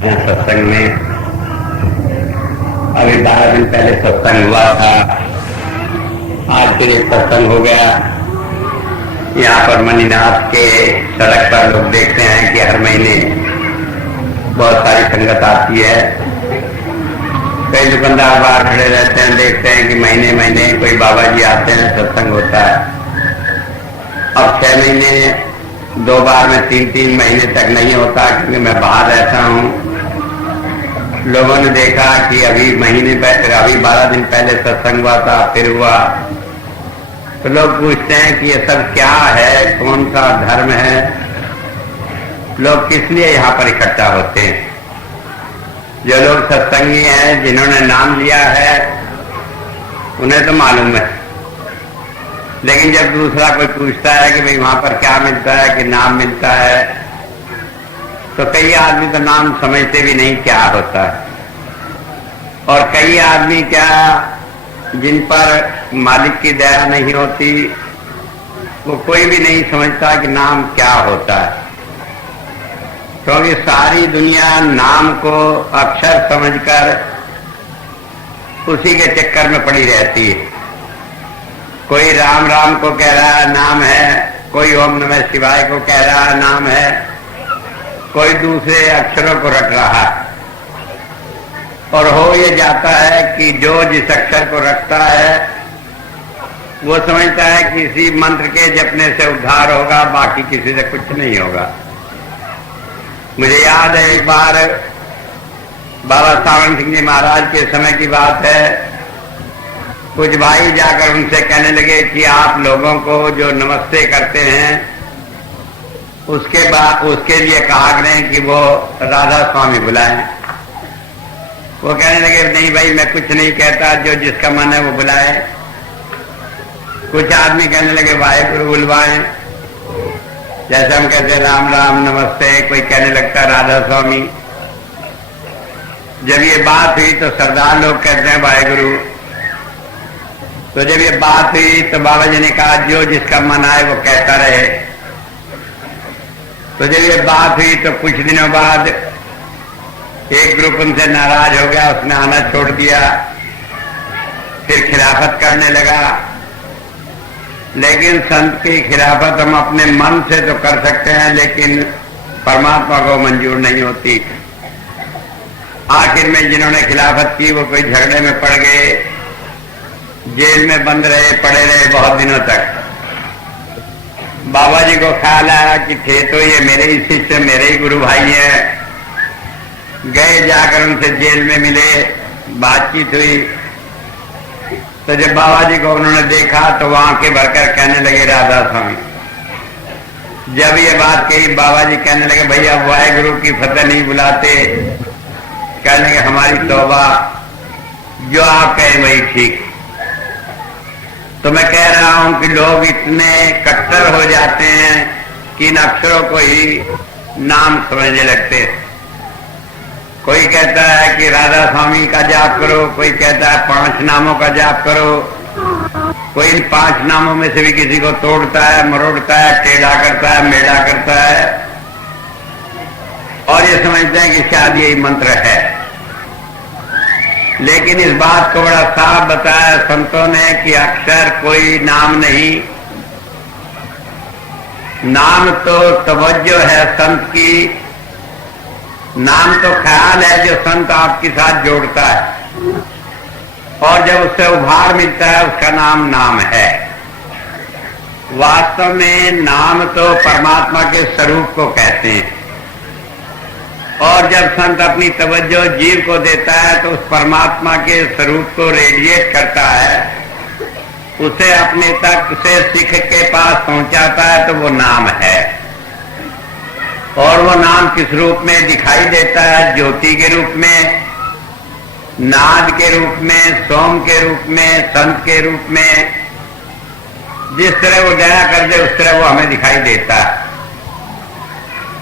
सत्संग में अभी 12 दिन पहले सत्संग हुआ था। आज फिर एक सत्संग हो गया। यहाँ पर मणिनाथ के सड़क पर लोग देखते हैं कि हर महीने बहुत सारी संगत आती है। कई दुकानदार बाहर खड़े रहते हैं, देखते हैं कि महीने महीने कोई बाबा जी आते हैं, सत्संग होता है। अब 6 महीने 2 बार में 3-3 महीने तक नहीं होता, क्योंकि मैं बाहर रहता हूँ। लोगों ने देखा कि अभी महीने पहले, अभी 12 दिन पहले सत्संग हुआ था, फिर हुआ, तो लोग पूछते हैं कि ये सब क्या है, कौन सा धर्म है, लोग किस लिए यहाँ पर इकट्ठा होते हैं। जो लोग सत्संगी हैं, जिन्होंने नाम लिया है, उन्हें तो मालूम है। लेकिन जब दूसरा कोई पूछता है कि भाई वहां पर क्या मिलता है, कि नाम मिलता है, तो कई आदमी तो नाम समझते भी नहीं क्या होता है। और कई आदमी क्या, जिन पर मालिक की दया नहीं होती, वो कोई भी नहीं समझता कि नाम क्या होता है। क्योंकि सारी दुनिया नाम को अक्षर समझकर उसी के चक्कर में पड़ी रहती है। कोई राम राम को कह रहा है नाम है, कोई ओम नमः शिवाय को कह रहा है नाम है, कोई दूसरे अक्षरों को रट रहा है। और हो ये जाता है कि जो जिस अक्षर को रखता है वो समझता है कि इसी मंत्र के जपने से उद्धार होगा, बाकी किसी से कुछ नहीं होगा। मुझे याद है एक बार बाबा सावन सिंह जी महाराज के समय की बात है। कुछ भाई जाकर उनसे कहने लगे कि आप लोगों को जो नमस्ते करते हैं उसके बाद उसके लिए कहा करें कि वो राधा स्वामी बुलाएं। वो कहने लगे नहीं भाई, मैं कुछ नहीं कहता, जो जिसका मन है वो बुलाए। कुछ आदमी कहने लगे वाहेगुरु बुलवाएं, जैसे हम कहते राम राम नमस्ते, कोई कहने लगता राधा स्वामी। जब ये बात हुई तो सरदार लोग कहते हैं वाहेगुरु। तो जब ये बात हुई तो बाबा जी ने कहा जो जिसका मन आए वो कहता रहे। तो जब ये बात हुई तो कुछ दिनों बाद एक ग्रुप उनसे नाराज हो गया, उसने आना छोड़ दिया, फिर खिलाफत करने लगा। लेकिन संत की खिलाफत हम अपने मन से तो कर सकते हैं, लेकिन परमात्मा को मंजूर नहीं होती। आखिर में जिन्होंने खिलाफत की वो कोई झगड़े में पड़ गए, जेल में बंद रहे, पड़े रहे बहुत दिनों तक। बाबा जी को ख्याल आया कि थे तो ये मेरे ही शिष्य, मेरे ही गुरु भाई हैं। गए, जाकर उनसे जेल में मिले, बातचीत हुई। तो जब बाबा जी को उन्होंने देखा तो वो आंखें भरकर कहने लगे राधा स्वामी। जब ये बात कही, बाबा जी कहने लगे भैया वाहेगुरु की फतेह नहीं बुलाते। कहने लगे हमारी तौबा, जो आप कहें वही ठीक। तो मैं कह रहा हूं कि लोग इतने कट्टर हो जाते हैं कि इन अक्षरों को ही नाम समझने लगते हैं। कोई कहता है कि राधा स्वामी का जाप करो, कोई कहता है 5 नामों का जाप करो, कोई इन 5 नामों में से भी किसी को तोड़ता है, मरोड़ता है, टेढ़ा करता है, मेढ़ा करता है, और ये समझते हैं कि शायद यही मंत्र है। लेकिन इस बात को बड़ा साफ बताया संतों ने कि अक्षर कोई नाम नहीं। नाम तो तवज्जो है संत की, नाम तो ख्याल है जो संत आपके साथ जोड़ता है, और जब उससे उभार मिलता है उसका नाम नाम है। वास्तव में नाम तो परमात्मा के स्वरूप को कहते हैं, और जब संत अपनी तवज्जो जीव को देता है तो उस परमात्मा के स्वरूप को रेडिएट करता है, उसे अपने तक से सिख के पास पहुंचाता है, तो वो नाम है। और वो नाम किस रूप में दिखाई देता है? ज्योति के रूप में, नाद के रूप में, सोम के रूप में, संत के रूप में। जिस तरह वो दया कर दे उस तरह वो हमें दिखाई देता है।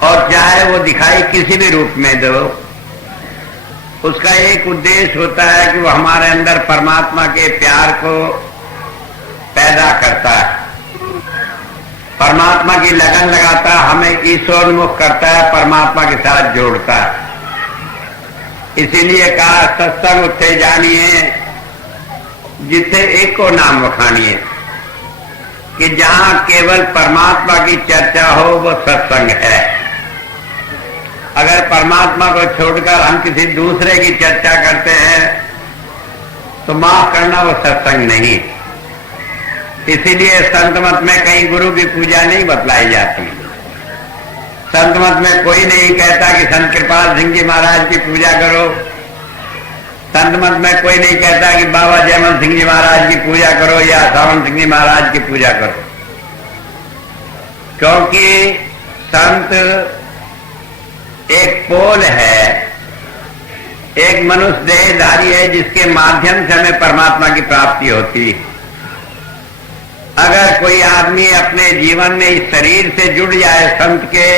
और चाहे वो दिखाई किसी भी रूप में दो, उसका एक उद्देश्य होता है कि वो हमारे अंदर परमात्मा के प्यार को पैदा करता है, परमात्मा की लगन लगाता है, हमें ईश्वरोन्मुख करता है, परमात्मा के साथ जोड़ता है। इसीलिए कहा सत्संग उठे जानिए जिसे एक को नाम वखानिए, कि जहां केवल परमात्मा की चर्चा हो वो सत्संग है। अगर परमात्मा को छोड़कर हम किसी दूसरे की चर्चा करते हैं तो माफ करना वो सत्संग नहीं। इसीलिए संत मत में कहीं गुरु की पूजा नहीं बतलाई जाती। संत मत में कोई नहीं कहता कि संत कृपाल सिंह जी महाराज की पूजा करो। संत मत में कोई नहीं कहता कि बाबा जयमल सिंह जी महाराज की पूजा करो या सावन सिंह जी महाराज की पूजा करो, क्योंकि संत एक पोल है, एक मनुष्य देहधारी है जिसके माध्यम से हमें परमात्मा की प्राप्ति होती है। अगर कोई आदमी अपने जीवन में इस शरीर से जुड़ जाए संत के,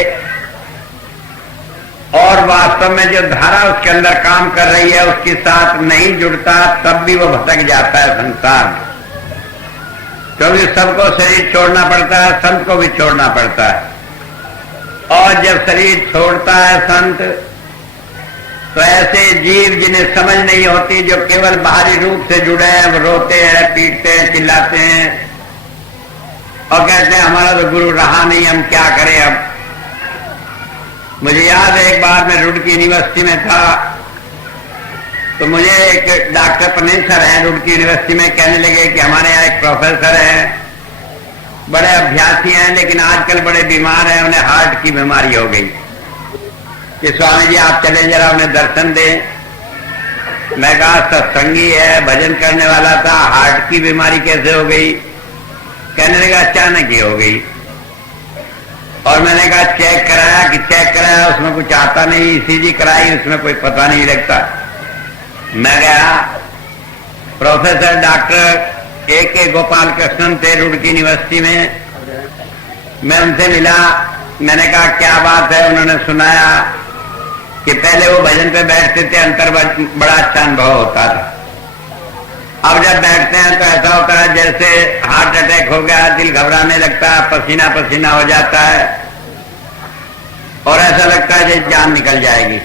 और वास्तव में जो धारा उसके अंदर काम कर रही है उसके साथ नहीं जुड़ता, तब भी वो भटक जाता है संसार में। क्योंकि सबको शरीर छोड़ना पड़ता है, संत को भी छोड़ना पड़ता है। और जब शरीर छोड़ता है संत, तो ऐसे जीव जिन्हें समझ नहीं होती, जो केवल बाहरी रूप से जुड़े हैं, वो रोते हैं, पीटते हैं, चिल्लाते हैं और कहते हैं हमारा तो गुरु रहा नहीं, हम क्या करें अब। मुझे याद है एक बार मैं रुड़की यूनिवर्सिटी में था, तो मुझे एक डॉक्टर पनेसर हैं रुड़की यूनिवर्सिटी में, कहने लगे कि हमारे यहाँ एक प्रोफेसर हैं, बड़े अभ्यासी हैं, लेकिन आजकल बड़े बीमार हैं, उन्हें हार्ट की बीमारी हो गई, कि स्वामी जी आप चले जरा उन्हें दर्शन दें। मैं कहा सत्संगी है, भजन करने वाला था, हार्ट की बीमारी कैसे हो गई? कहने लगा अचानक ही हो गई। और मैंने कहा चेक कराया? कि चेक कराया, उसमें कुछ आता नहीं। ईसीजी कराई, उसमें कोई पता नहीं लगता। मैं गया, professor doctor A K. Gopal Krishnan थे रुड़की यूनिवर्सिटी में, मैं उनसे मिला। मैंने कहा क्या बात है? उन्होंने सुनाया कि पहले वो भजन पे बैठते थे, अंतर बड़ा अच्छा अनुभव होता था। अब जब बैठते हैं तो ऐसा होता है जैसे हार्ट अटैक हो गया, दिल घबराने लगता है, पसीना पसीना हो जाता है और ऐसा लगता है जैसे जान निकल जाएगी।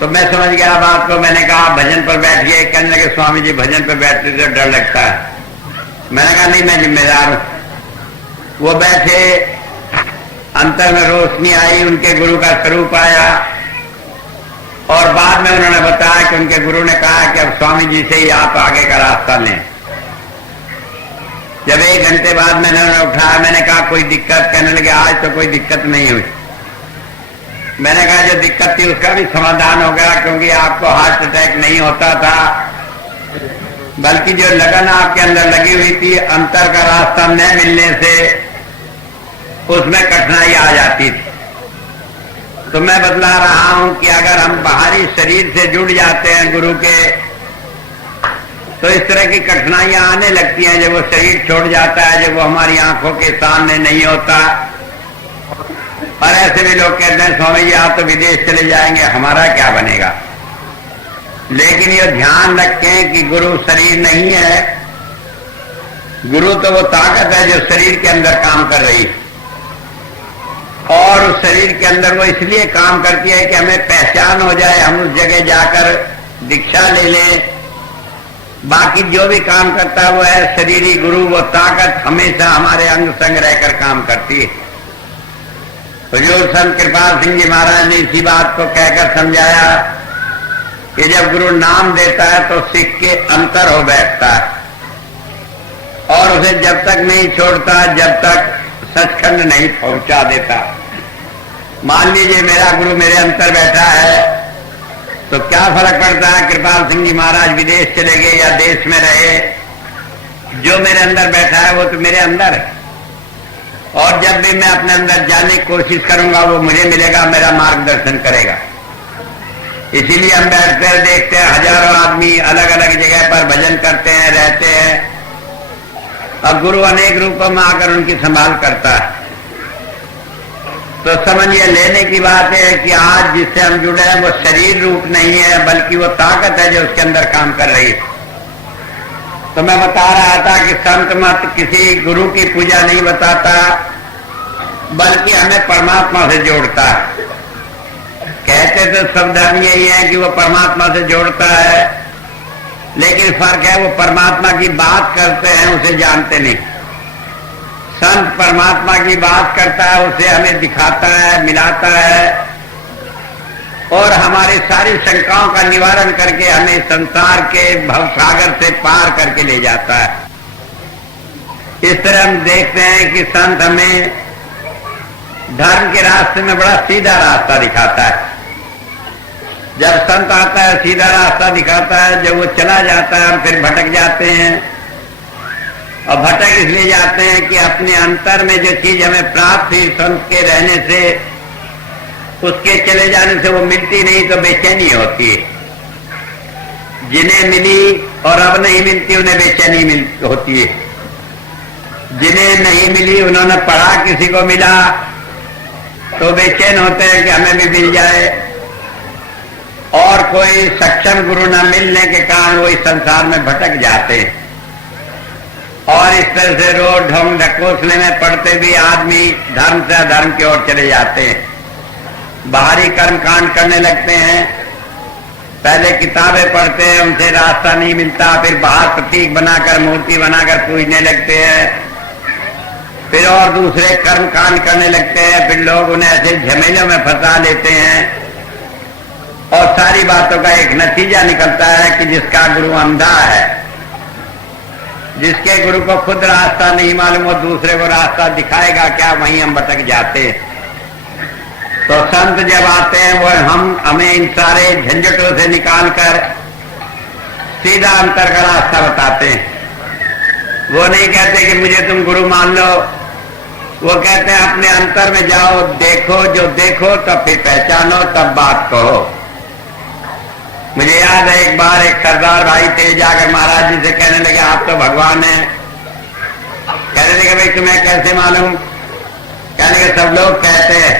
तो मैं समझ गया बात को। मैंने कहा भजन पर बैठिए। कहने लगे स्वामी जी भजन पर बैठते तो डर लगता है। मैंने कहा नहीं, मैं जिम्मेदार हूं। वो बैठे, अंतर में रोशनी आई, उनके गुरु का स्वरूप आया और बाद में उन्होंने बताया कि उनके गुरु ने कहा कि अब स्वामी जी से ही आप आगे का रास्ता लें। जब 1 घंटे बाद मैंने उन्हें उठाया, मैंने कहा कोई दिक्कत? कहने लगे आज तो कोई दिक्कत नहीं हुई। मैंने कहा जो दिक्कत थी उसका भी समाधान हो गया, क्योंकि आपको हार्ट अटैक नहीं होता था, बल्कि जो लगन आपके अंदर लगी हुई थी, अंतर का रास्ता न मिलने से उसमें कठिनाई आ जाती थी। तो मैं बतला रहा हूं कि अगर हम बाहरी शरीर से जुड़ जाते हैं गुरु के, तो इस तरह की कठिनाइयां आने लगती हैं जब वो शरीर छोड़ जाता है, जब वो हमारी आंखों के सामने नहीं होता। और ऐसे भी लोग कहते हैं स्वामी जी आप तो विदेश चले जाएंगे, हमारा क्या बनेगा? लेकिन ये ध्यान रखें कि गुरु शरीर नहीं है। गुरु तो वो ताकत है जो शरीर के अंदर काम कर रही है, और उस शरीर के अंदर वो इसलिए काम करती है कि हमें पहचान हो जाए, हम उस जगह जाकर दीक्षा ले लें। बाकी जो भी काम करता है वो है शरीरी गुरु। वो ताकत हमेशा हमारे अंग संग रहकर काम करती है। हुजूर संत कृपाल सिंह जी महाराज ने इसी बात को कहकर समझाया कि जब गुरु नाम देता है तो सिख के अंतर हो बैठता है, और उसे जब तक नहीं छोड़ता जब तक सचखंड नहीं पहुंचा देता। मान लीजिए मेरा गुरु मेरे अंतर बैठा है, तो क्या फर्क पड़ता है कृपाल सिंह जी महाराज विदेश चले गए या देश में रहे? जो मेरे अंदर बैठा है वो तो मेरे अंदर है, और जब भी मैं अपने अंदर जाने की कोशिश करूंगा वो मुझे मिलेगा, मेरा मार्गदर्शन करेगा। इसीलिए हम बैठते हैं, देखते हैं हजारों आदमी अलग अलग जगह पर भजन करते हैं, रहते हैं, और गुरु अनेक रूपों में आकर उनकी संभाल करता है। तो समझिए लेने की बात है कि आज जिससे हम जुड़े हैं वो शरीर रूप नहीं है, बल्कि वो ताकत है जो उसके अंदर काम कर रही है। तो मैं बता रहा था कि संत मत किसी गुरु की पूजा नहीं बताता, बल्कि हमें परमात्मा से जोड़ता है। कहते तो सब धर्म यही है कि वो परमात्मा से जोड़ता है, लेकिन फर्क है वो परमात्मा की बात करते हैं, उसे जानते नहीं। संत परमात्मा की बात करता है, उसे हमें दिखाता है, मिलाता है और हमारी सारी शंकाओं का निवारण करके हमें संसार के भवसागर से पार करके ले जाता है। इस तरह हम देखते हैं कि संत हमें धर्म के रास्ते में बड़ा सीधा रास्ता दिखाता है। जब संत आता है सीधा रास्ता दिखाता है, जब वो चला जाता है हम फिर भटक जाते हैं। और भटक इसलिए जाते हैं कि अपने अंतर में जो चीज हमें प्राप्त थी संत के रहने से, उसके चले जाने से वो मिलती नहीं तो बेचैनी होती है। जिन्हें मिली और अब नहीं मिलती उन्हें बेचैनी होती है। जिन्हें नहीं मिली उन्होंने पढ़ा, किसी को मिला तो बेचैन होते हैं कि हमें भी मिल जाए। और कोई सक्षम गुरु न मिलने के कारण वो इस संसार में भटक जाते हैं और इस तरह से रोड ढोंग ढकोसले में पड़ते भी आदमी धर्म से अधर्म की ओर चले जाते हैं। बाहरी कर्म कांड करने लगते हैं, पहले किताबें पढ़ते हैं, उनसे रास्ता नहीं मिलता, फिर बाहर प्रतीक बनाकर मूर्ति बनाकर पूजने लगते हैं, फिर और दूसरे कर्म कांड करने लगते हैं, फिर लोग उन्हें ऐसे झमेलों में फंसा लेते हैं और सारी बातों का एक नतीजा निकलता है कि जिसका गुरु अंधा है, जिसके गुरु को खुद रास्ता नहीं मालूम, वो दूसरे को रास्ता दिखाएगा क्या, वहीं हम भटक जाते हैं। तो संत जब आते हैं वो हमें इन सारे झंझटों से निकालकर सीधा अंतर का रास्ता बताते हैं। वो नहीं कहते कि मुझे तुम गुरु मान लो, वो कहते हैं अपने अंतर में जाओ, देखो जो देखो, तब फिर पहचानो, तब बात कहो। मुझे याद है एक बार एक सरदार भाई थे, जाकर महाराज जी से कहने लगे आप तो भगवान हैं। कहने लगे भाई तुम्हें कैसे मालूम? कहने के सब लोग कहते हैं।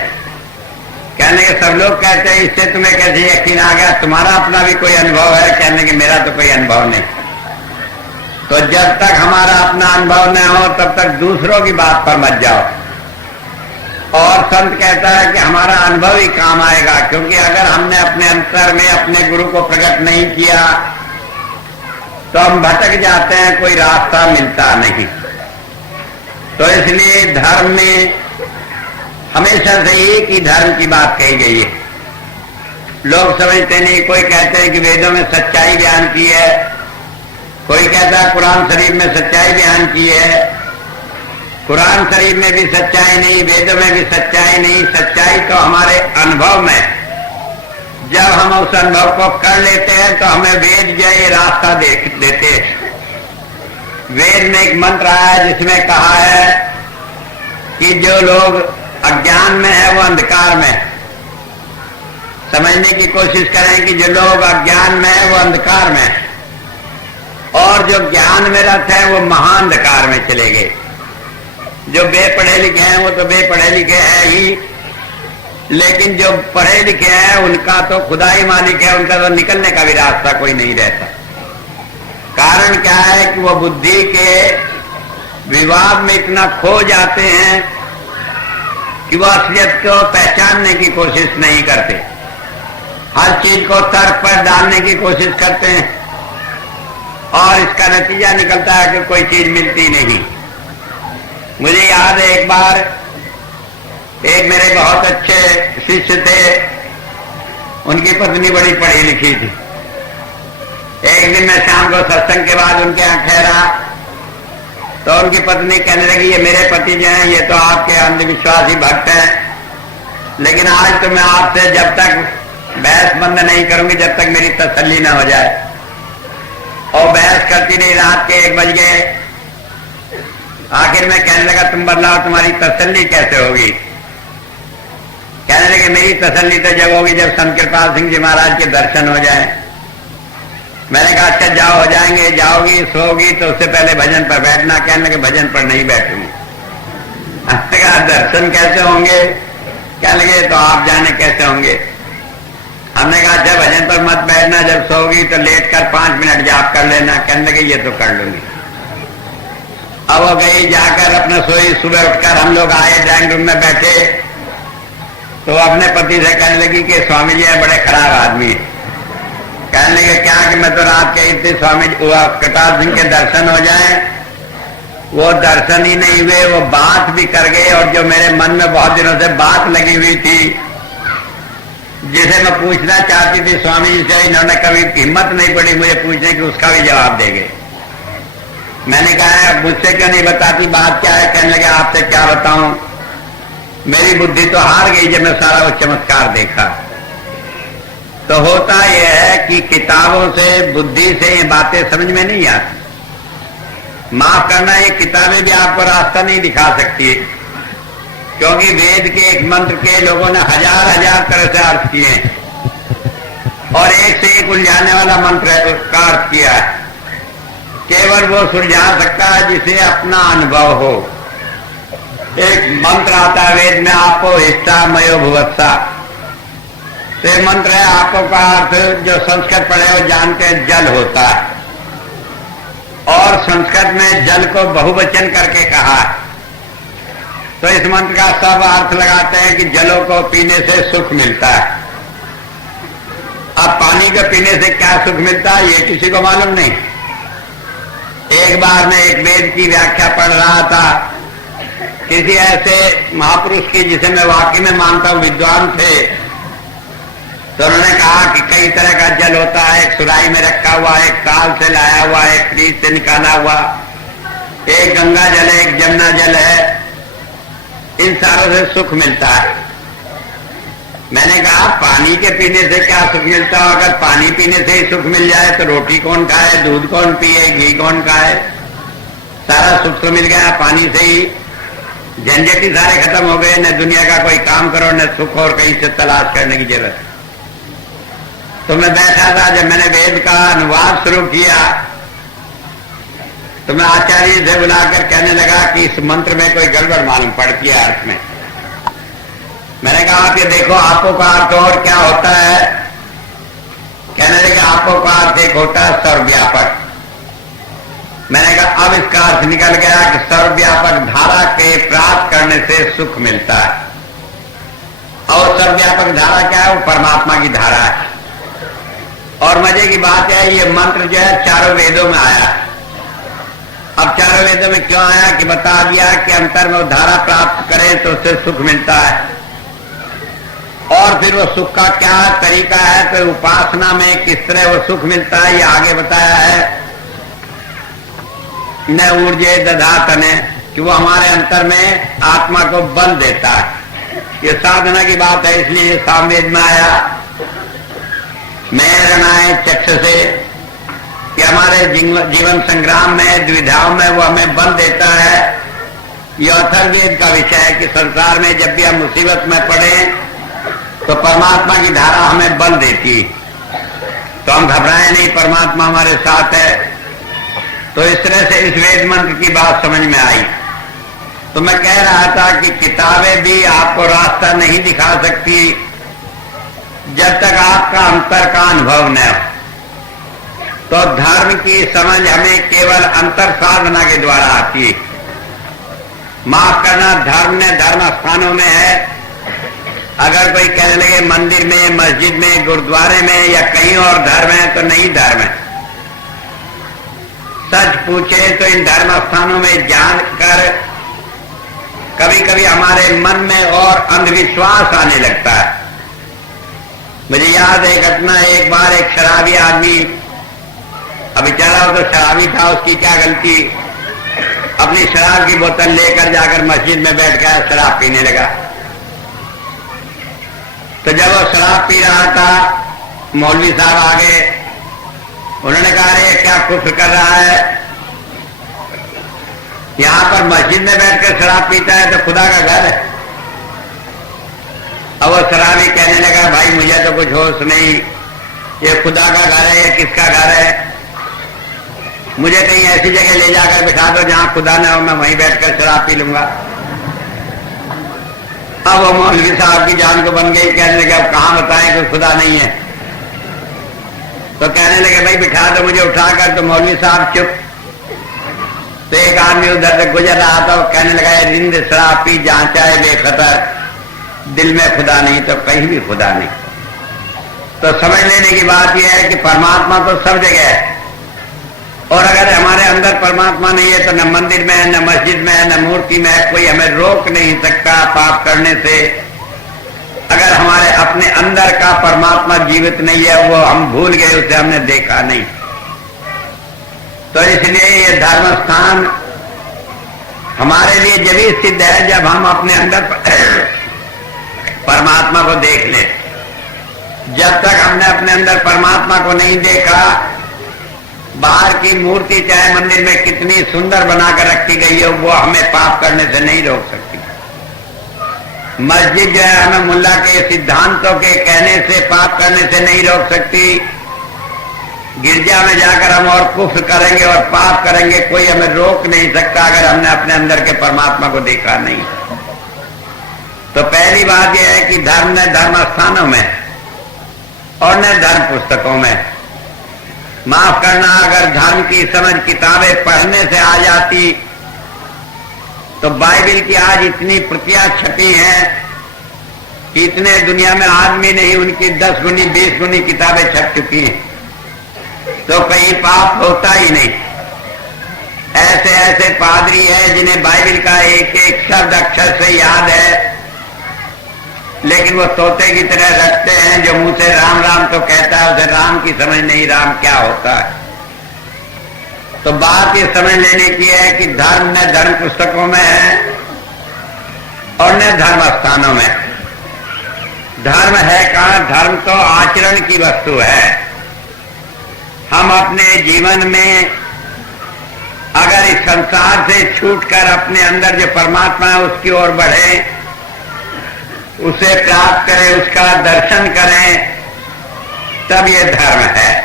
कहने के सब लोग कहते हैं, इससे तुम्हें कैसे यकीन आ गया? तुम्हारा अपना भी कोई अनुभव है? कहने के मेरा तो कोई अनुभव नहीं। तो जब तक हमारा अपना अनुभव न हो तब तक दूसरों की बात पर मत जाओ। और संत कहता है कि हमारा अनुभव ही काम आएगा, क्योंकि अगर हमने अपने अंतर में अपने गुरु को प्रकट नहीं किया तो हम भटक जाते हैं, कोई रास्ता मिलता नहीं। तो इसलिए धर्म में हमेशा से एक ही धर्म की बात कही गई है। लोग समझते नहीं, कोई कहते हैं कि वेदों में सच्चाई बयान की है, कोई कहता है कुरान शरीफ में सच्चाई बयान की है। कुरान शरीफ में भी सच्चाई नहीं, वेदों में भी सच्चाई नहीं। सच्चाई तो हमारे अनुभव में, जब हम उस अनुभव को कर लेते हैं तो हमें वेद जो ये रास्ता देते हैं। वेद में एक मंत्र आया है जिसमें कहा है कि जो लोग अज्ञान में है वो अंधकार में। समझने की कोशिश करें कि जो लोग अज्ञान में है वो अंधकार में, और जो ज्ञान में रत है वो महाअंधकार में चले गए। जो बेपढ़े लिखे हैं वो तो बेपढ़े लिखे हैं ही, लेकिन जो पढ़े लिखे हैं उनका तो खुदा ही मालिक है, उनका तो निकलने का भी रास्ता कोई नहीं रहता। कारण क्या है कि वो बुद्धि के विवाद में इतना खो जाते हैं कि वो असलियत को पहचानने की कोशिश नहीं करते, हर चीज को तर्क पर डालने की कोशिश करते हैं और इसका नतीजा निकलता है कि कोई चीज मिलती नहीं। मुझे याद है एक बार एक मेरे बहुत अच्छे शिष्य थे, उनकी पत्नी बड़ी पढ़ी लिखी थी। एक दिन मैं शाम को सत्संग के बाद उनके यहाँ ठहरा तो उनकी पत्नी कहने लगी ये मेरे पति जो हैं ये तो आपके अंधविश्वासी भक्त हैं, लेकिन आज तो मैं आपसे जब तक बहस बंद नहीं करूंगी जब तक मेरी तसल्ली न हो जाए। और बहस करती रही, रात के 1 बज गए। आखिर में कहने लगा तुम बदलाओ, तुम्हारी तसल्ली कैसे होगी? कहने लगे मेरी तसल्ली तो जब होगी जब संत कृपाल सिंह जी महाराज के दर्शन हो जाए। मैंने कहा अच्छा जाओ, हो जाएंगे, जाओगी सोओगी तो उससे पहले भजन पर बैठना। कहने लगे भजन पर नहीं बैठूंगी। हमने कहा दर्शन कैसे होंगे? कहने लगे तो आप जाने कैसे होंगे। हमने कहा अच्छा भजन पर मत बैठना, जब सोओगी तो लेट कर 5 मिनट जाप कर लेना। कहने लगे ये तो कर लूंगी। अब वो गई, जाकर अपना सोई। सुबह उठकर हम लोग आए, ड्राइंग रूम में बैठे तो अपने पति से कहने लगी कि स्वामी जी है बड़े खराब आदमी। कहने लगे क्या कि मैं तो रात कही थी स्वामी जी कटार सिंह के दर्शन हो जाए, वो दर्शन ही नहीं हुए, वो बात भी कर गए, और जो मेरे मन में बहुत दिनों से बात लगी हुई थी जिसे मैं पूछना चाहती थी स्वामी जी से, इन्होंने कभी हिम्मत नहीं पड़ी मुझे पूछने की, उसका भी जवाब देंगे। मैंने कहा मुझसे क्यों नहीं बताती, बात क्या है? कहने लगे आपसे क्या बताऊं, मेरी बुद्धि तो हार गई जब मैं सारा वो चमत्कार देखा। तो होता यह है कि किताबों से बुद्धि से ये बातें समझ में नहीं आती। माफ करना, ये किताबें भी आपको रास्ता नहीं दिखा सकती, क्योंकि वेद के एक मंत्र के लोगों ने हजार हजार तरह से अर्थ किए और एक से एक उलझाने वाला मंत्र का अर्थ किया है। केवल वो सुलझा सकता है जिसे अपना अनुभव हो। एक मंत्र आता है वेद में, आपो हिस्सा मयो भुवत्सा, तो मंत्र है आपो का अर्थ जो संस्कृत पढ़े वो जानते हैं जल होता है, और संस्कृत में जल को बहुवचन करके कहा है। तो इस मंत्र का सब अर्थ लगाते हैं कि जलों को पीने से सुख मिलता है। अब पानी को पीने से क्या सुख मिलता है ये किसी को मालूम नहीं। एक बार मैं एक वेद की व्याख्या पढ़ रहा था किसी ऐसे महापुरुष की जिसे मैं वाकई में मानता हूं विद्वान थे, तो उन्होंने कहा कि कई तरह का जल होता है, एक सुराही में रखा हुआ, एक ताल से लाया हुआ, एक फ्रीज से निकाला हुआ, एक गंगा जल है, एक जमुना जल है, इन सारों से सुख मिलता है। मैंने कहा पानी के पीने से क्या सुख मिलता है? अगर पानी पीने से ही सुख मिल जाए तो रोटी कौन खाए, दूध कौन पिए, घी कौन खाए? सारा सुख तो मिल गया पानी से ही, झंझट ही सारे खत्म हो गए, न दुनिया का कोई काम करो न सुख और कहीं से तलाश करने की जरूरत। तो मैं बैठा था, जब मैंने वेद का अनुवाद शुरू किया तो मैं आचार्य से बुलाकर कहने लगा कि इस मंत्र में कोई गड़बड़ मालूम पड़ती है अर्थ में। मैंने कहा कि देखो आपो का अर्थ और क्या होता है? कहने लगे आपो का अर्थ एक होता है सर्वव्यापक। मैंने कहा अब इसका अर्थ निकल गया कि सर्वव्यापक धारा के प्राप्त करने से सुख मिलता है। और सर्वव्यापक धारा क्या है? वो परमात्मा की धारा है। और मजे की बात है ये मंत्र जो है चारों वेदों में आया। अब चारों वेदों में क्यों आया कि बता दिया कि अंतर में वो धारा प्राप्त करें तो उससे सुख मिलता है। और फिर वो सुख का क्या तरीका है, तो उपासना में किस तरह वो सुख मिलता है ये आगे बताया है। न ऊर्जे दधातने, कि वो हमारे अंतर में आत्मा को बल देता है। ये साधना की बात है, इसलिए ये सामवेद में आया। मैं रणाए चक्ष से कि हमारे जीवन संग्राम में द्विधाओं में वो हमें बल देता है। ये अथर्ववेद का विषय है कि संसार में जब भी हम मुसीबत में पड़े तो परमात्मा की धारा हमें बल देती, तो हम घबराए नहीं, परमात्मा हमारे साथ है। तो इस तरह से इस वेद मंत्र की बात समझ में आई। तो मैं कह रहा था कि किताबें भी आपको रास्ता नहीं दिखा सकती जब तक आपका अंतर का अनुभव न हो। तो धर्म की समझ हमें केवल अंतर साधना के द्वारा आती है। माफ करना, धर्म ने धर्म स्थानों में है। अगर कोई कहने लगे मंदिर में, मस्जिद में, गुरुद्वारे में या कहीं और धर्म है तो नहीं धर्म है। सच पूछे तो इन धर्म स्थानों में जानकर कभी कभी हमारे मन में और अंधविश्वास आने लगता है। मुझे याद है घटना, एक बार एक शराबी आदमी, अभी चला हो तो शराबी था, उसकी क्या गलती, अपनी शराब की बोतल लेकर जाकर मस्जिद में बैठ कर शराब पीने लगा। तो जब वो शराब पी रहा था, मौलवी साहब आ गए। उन्होंने कहा अरे क्या कुफ्र कर रहा है, यहां पर मस्जिद में बैठकर शराब पीता है तो खुदा का घर है। अब वो शराबी कहने लगा भाई मुझे तो कुछ होश नहीं, ये खुदा का घर है या किसका घर है? मुझे कहीं ऐसी जगह ले जाकर बिठा दो जहां खुदा न हो, मैं वहीं बैठकर शराब पी लूंगा। अब वो मौलवी साहब की जान को बन गई, कहने लगे अब कहां बताएं कि खुदा नहीं है। तो कहने लगे भाई बिठा दो मुझे उठाकर। तो मौलवी साहब चुप। तो एक आदमी उधर से गुजर रहा था, वो कहने लगा रिंद शराब पी जहां चाहे बेखतर, दिल में खुदा नहीं तो कहीं भी खुदा नहीं। तो समझ लेने की बात यह है कि परमात्मा तो सब जगह है, और अगर हमारे अंदर परमात्मा नहीं है तो न मंदिर में है, न मस्जिद में है, न मूर्ति में है, कोई हमें रोक नहीं सकता पाप करने से। अगर हमारे अपने अंदर का परमात्मा जीवित नहीं है, वो हम भूल गए, उसे हमने देखा नहीं। तो इसलिए ये धर्म स्थान हमारे लिए जब भी सिद्ध है जब हम अपने अंदर परमात्मा को देख लें। जब तक हमने अपने अंदर परमात्मा को नहीं देखा, बाहर की मूर्ति चाहे मंदिर में कितनी सुंदर बनाकर रखी गई है, वो हमें पाप करने से नहीं रोक सकती। मस्जिद जो है हमें मुल्ला के सिद्धांतों के कहने से पाप करने से नहीं रोक सकती। गिरजा में जाकर हम और कुफ्र करेंगे और पाप करेंगे, कोई हमें रोक नहीं सकता अगर हमने अपने अंदर के परमात्मा को देखा नहीं। तो पहली बात यह है कि धर्म न धर्म स्थानों में और न धर्म पुस्तकों में। माफ करना, अगर धर्म की समझ किताबें पढ़ने से आ जाती तो बाइबल की आज इतनी प्रतियां छपी हैं कि इतने दुनिया में आदमी नहीं, उनकी 10 गुनी 20 गुनी किताबें छप चुकी हैं, तो कहीं पाप होता ही नहीं। ऐसे ऐसे पादरी हैं जिन्हें बाइबल का एक एक शब्द अक्षर से याद है, लेकिन वो तोते की तरह रखते हैं। जो मुंह से राम राम तो कहता है, उसे राम की समझ नहीं, राम क्या होता है। तो बात ये समझ लेने की है कि धर्म न धर्म पुस्तकों में है और न धर्म स्थानों में। धर्म है कहां? धर्म तो आचरण की वस्तु है। हम अपने जीवन में अगर इस संसार से छूटकर अपने अंदर जो परमात्मा है उसकी ओर बढ़े, उसे प्राप्त करें, उसका दर्शन करें, तब ये धर्म है।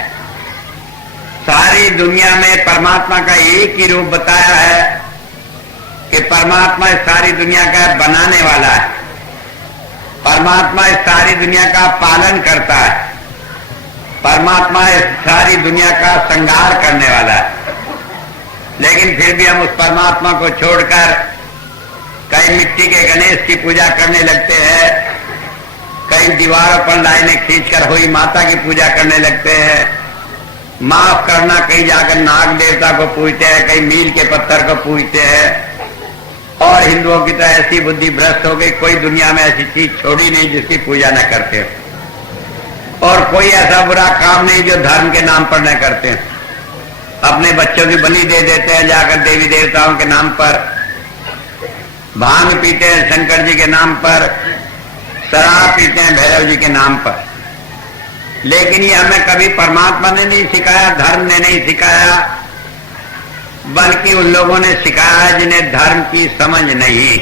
सारी दुनिया में परमात्मा का एक ही रूप बताया है कि परमात्मा इस सारी दुनिया का बनाने वाला है, परमात्मा इस सारी दुनिया का पालन करता है, परमात्मा इस सारी दुनिया का श्रृंगार करने वाला है। लेकिन फिर भी हम उस परमात्मा को छोड़कर कहीं मिट्टी के गणेश की पूजा करने लगते हैं, कहीं दीवारों पर लाइनें खींचकर हुई माता की पूजा करने लगते हैं। माफ करना, कहीं जाकर नाग देवता को पूजते हैं, कहीं मील के पत्थर को पूजते हैं। और हिंदुओं की तरह ऐसी बुद्धि भ्रष्ट हो गई, कोई दुनिया में ऐसी चीज छोड़ी नहीं जिसकी पूजा न करते हो, और कोई ऐसा बुरा काम नहीं जो धर्म के नाम पर न करते हैं। अपने बच्चों की बलि दे देते हैं जाकर देवी देवताओं के नाम पर, भांग पीते हैं शंकर जी के नाम पर, शराब पीते हैं भैरव जी के नाम पर। लेकिन ये हमें कभी परमात्मा ने नहीं सिखाया, धर्म ने नहीं सिखाया, बल्कि उन लोगों ने सिखाया जिन्हें धर्म की समझ नहीं।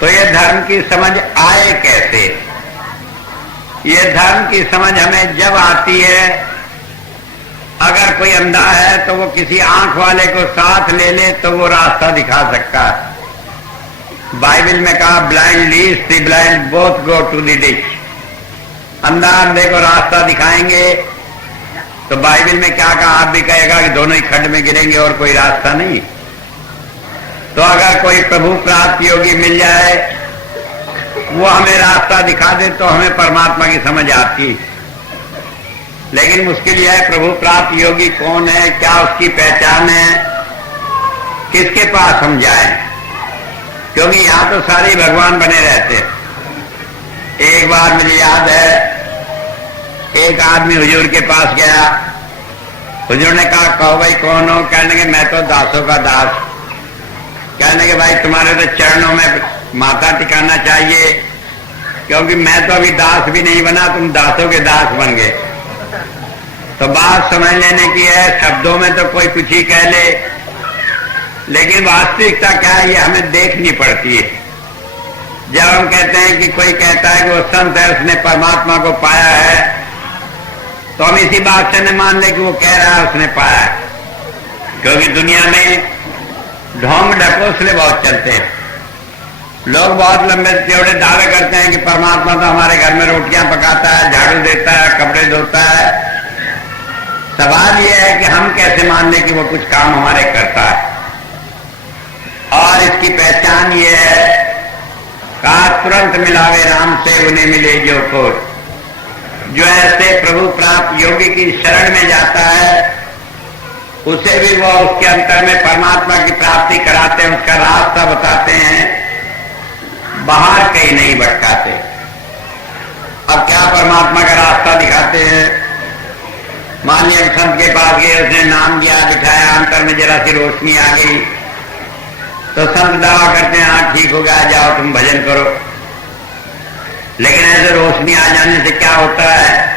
तो ये धर्म की समझ आए कैसे? ये धर्म की समझ हमें जब आती है, अगर कोई अंधा है तो वो किसी आंख वाले को साथ ले ले तो वो रास्ता दिखा सकता है। बाइबल में कहा, blind leads the blind both go to the ditch. अंधा अंधे को रास्ता दिखाएंगे, तो बाइबल में क्या कहा? आप भी कहेगा कि दोनों ही खड्ड में गिरेंगे और कोई रास्ता नहीं। तो अगर कोई प्रभु प्राप्त योगी मिल जाए, वो हमें रास्ता दिखा दे तो हमें परमात्मा की समझ आती। लेकिन मुश्किल यह है, प्रभु प्राप्त योगी कौन है, क्या उसकी पहचान है, किसके पास हम जाएं? क्योंकि यहां तो सारे भगवान बने रहते हैं। एक बार मुझे याद है, एक आदमी हुजूर के पास गया। हुजूर ने कहा, कहो भाई कौन हो? कहने के मैं तो दासों का दास। कहने के भाई तुम्हारे तो चरणों में माथा टिकाना चाहिए, क्योंकि मैं तो अभी दास भी नहीं बना, तुम दासों के दास बन गए। तो बात समझ लेने की है, शब्दों में तो कोई कुछ ही कह ले, लेकिन वास्तविकता क्या है ये हमें देखनी पड़ती है। जब हम कहते हैं कि कोई कहता है कि वो संत है, उसने परमात्मा को पाया है, तो हम इसी बात से न मान ले कि वो कह रहा है उसने पाया है। क्योंकि दुनिया में ढोंग ढकोसले बहुत चलते हैं। लोग बहुत लंबे चौड़े दावे करते हैं कि परमात्मा तो हमारे घर में रोटियां पकाता है, झाड़ू देता है, कपड़े धोता है। सवाल यह है कि हम कैसे मान लें कि वो कुछ काम हमारे करता है। और इसकी पहचान ये है कहा तुरंत मिलावे राम से उन्हें मिले जो खोज। जो ऐसे प्रभु प्राप्त योगी की शरण में जाता है उसे भी वो उसके अंतर में परमात्मा की प्राप्ति कराते हैं, उसका रास्ता बताते हैं, बाहर कहीं नहीं भटकाते। अब क्या परमात्मा का रास्ता दिखाते हैं? मान लिया संत के पास गए, उसने नाम दिया, बिठाया, अंतर में जरा सी रोशनी आ गई तो संत दावा करते हैं हाँ ठीक हो गया, जाओ तुम भजन करो। लेकिन ऐसे रोशनी आ जाने से क्या होता है?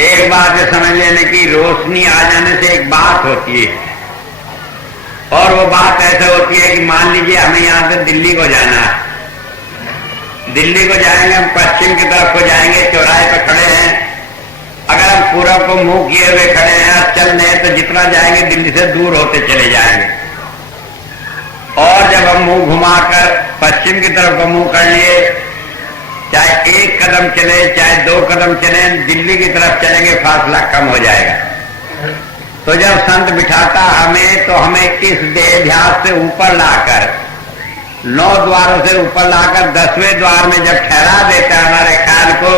एक बात ये समझ लेने की, रोशनी आ जाने से एक बात होती है, और वो बात ऐसे होती है कि मान लीजिए हमें यहां से दिल्ली को जाना है। दिल्ली को जाएंगे, हम पश्चिम की तरफ को जाएंगे, चौराहे पर खड़े हैं, अगर हम पूरब को मुंह किए हुए खड़े हैं, चल रहे हैं, तो जितना जाएंगे दिल्ली से दूर होते चले जाएंगे। और जब हम मुंह घुमाकर पश्चिम की तरफ को मुंह कर लिए, चाहे एक कदम चले चाहे 2 कदम चले, दिल्ली की तरफ चलेंगे, फासला कम हो जाएगा। तो जब संत बिठाता हमें, तो हमें इस देहाध्यास से ऊपर लाकर, 9 द्वारों से ऊपर लाकर 10वें द्वार में जब ठहरा देता है हमारे ख्याल को,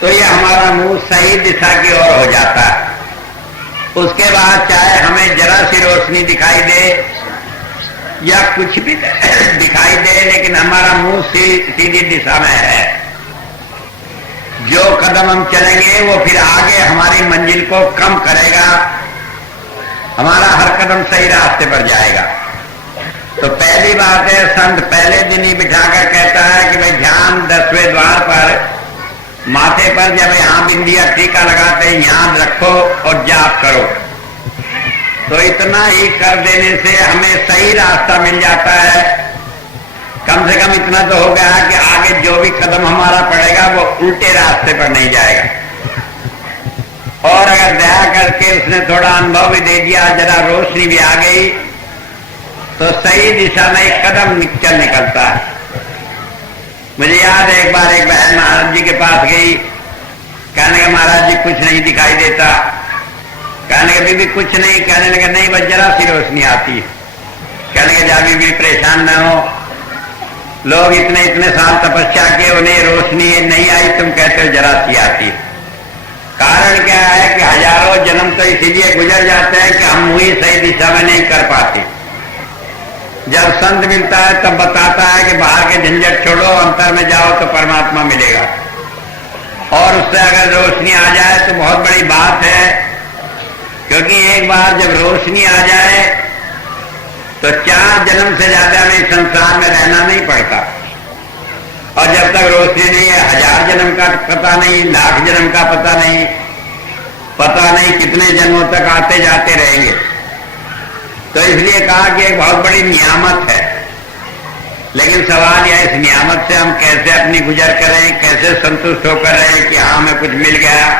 तो ये हमारा मुंह सही दिशा की ओर हो जाता है। उसके बाद चाहे हमें जरा सी रोशनी दिखाई दे या कुछ भी दिखाई दे, लेकिन हमारा मुंह सीधी दिशा में है। जो कदम हम चलेंगे वो फिर आगे हमारी मंजिल को कम करेगा, हमारा हर कदम सही रास्ते पर जाएगा। तो पहली बात है, संत पहले दिन ही बिठाकर कहता है कि भाई ध्यान 10वें द्वार पर, माथे पर जब यहां बिंदिया टीका लगाते हैं यहां रखो और जाप करो। तो इतना ही कर देने से हमें सही रास्ता मिल जाता है। कम से कम इतना तो हो गया कि आगे जो भी कदम हमारा पड़ेगा वो उल्टे रास्ते पर नहीं जाएगा। और अगर दया करके उसने थोड़ा अनुभव भी दे दिया, जरा रोशनी भी आ गई, तो सही दिशा में एक कदम चल निकलता है। मुझे याद है एक बार एक बहन महाराज जी के पास गई, कहने का महाराज जी कुछ नहीं दिखाई देता। कहने के बीबी कुछ नहीं, कहने लगे नहीं बस जरा सी रोशनी आती है। कहने के जा बीबी परेशान न हो, लोग इतने इतने साल तपस्या किए, उन्हें रोशनी नहीं आई, तुम कहते हो जरा सी आती है। कारण क्या है कि हजारों जन्म तो इसीलिए गुजर जाते हैं कि हम वही सही दिशा में नहीं कर पाते। जब संत मिलता है तब बताता है कि बाहर के झंझट छोड़ो, अंतर में जाओ तो परमात्मा मिलेगा। और उससे अगर रोशनी आ जाए तो बहुत बड़ी बात है, क्योंकि एक बार जब रोशनी आ जाए तो 4 जन्म से ज्यादा हमें संसार में रहना नहीं पड़ता। और जब तक रोशनी नहीं है, 1000 जन्म का पता नहीं, लाख जन्म का पता नहीं, पता नहीं कितने जन्मों तक आते जाते रहेंगे। तो इसलिए कहा कि एक बहुत बड़ी नियामत है। लेकिन सवाल यह, इस नियामत से हम कैसे अपनी गुजर करें, कैसे संतुष्ट होकर रहें कि हाँ हमें कुछ मिल गया।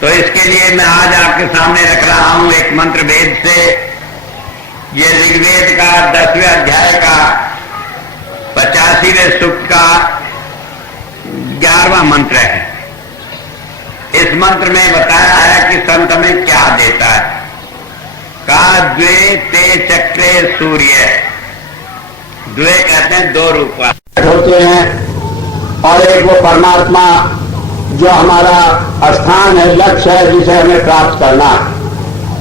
तो इसके लिए मैं आज आपके सामने रख रहा हूं एक मंत्र वेद से। ये ऋग्वेद का 10वें अध्याय का 85वें सूक्त का 11वां मंत्र है। इस मंत्र में बताया है कि संत में क्या देता है। का द्वे ते चक्रे सूर्य, द्वे कहते हैं 2 रूप होते हैं, और एक वो परमात्मा जो हमारा स्थान है, लक्ष्य है, जिसे हमें प्राप्त करना।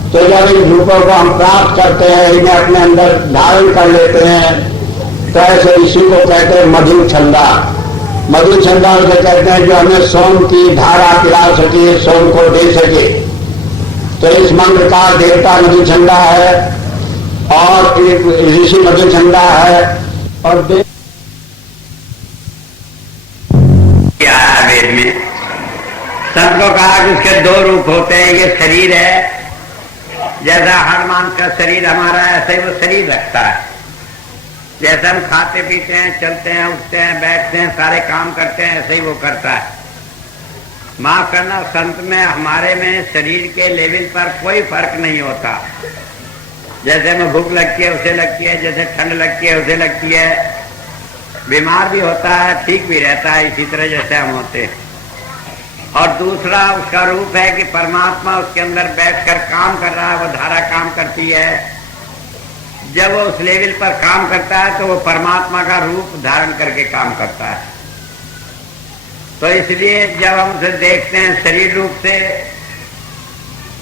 तो जब इन रूपों को हम प्राप्त करते हैं, इन्हें अपने अंदर धारण कर लेते हैं, तो ऐसे इसी को कहते हैं मधु छंदा। मधु छंदा उसे कहते हैं जो हमें सोम की धारा पिला सके, सोम को दे सके। तो इस मंत्र का देवता मधु छंदा है और ऋषि मधु छंदा है। और क्या है वेद में? संत को कहा कि उसके 2 रूप होते हैं। ये शरीर है, जैसा हनुमान का शरीर हमारा है, ऐसे ही वो शरीर रखता है। जैसे हम खाते पीते हैं, चलते हैं, उठते हैं, बैठते हैं, सारे काम करते हैं, ऐसे ही वो करता है। माफ करना, संत में हमारे में शरीर के लेवल पर कोई फर्क नहीं होता। जैसे हमें भूख लगती है उसे लगती है, जैसे ठंड लगती है उसे लगती है, बीमार भी होता है, ठीक भी रहता है, इसी तरह जैसे हम होते हैं। और दूसरा उसका रूप है कि परमात्मा उसके अंदर बैठकर काम कर रहा है, वो धारा काम करती है। जब वो उस लेवल पर काम करता है तो वो परमात्मा का रूप धारण करके काम करता है। तो इसलिए जब हम उसे देखते हैं शरीर रूप से,